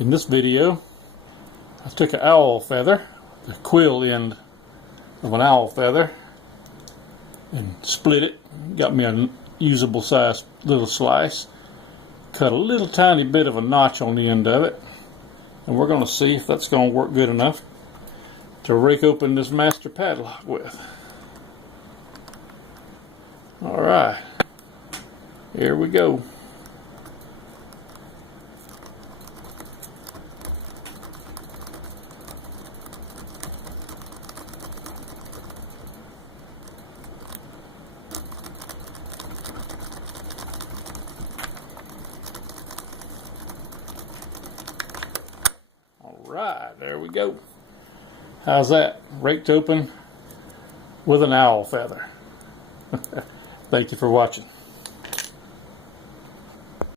In this video, I took an owl feather, the quill end of an owl feather, and split it. Got me a usable size little slice. Cut a little tiny bit of a notch on the end of it. And we're going to see if that's going to work good enough to rake open this master padlock with. Alright, here we go. Alright, there we go. How's that? Raked open with an owl feather. Thank you for watching.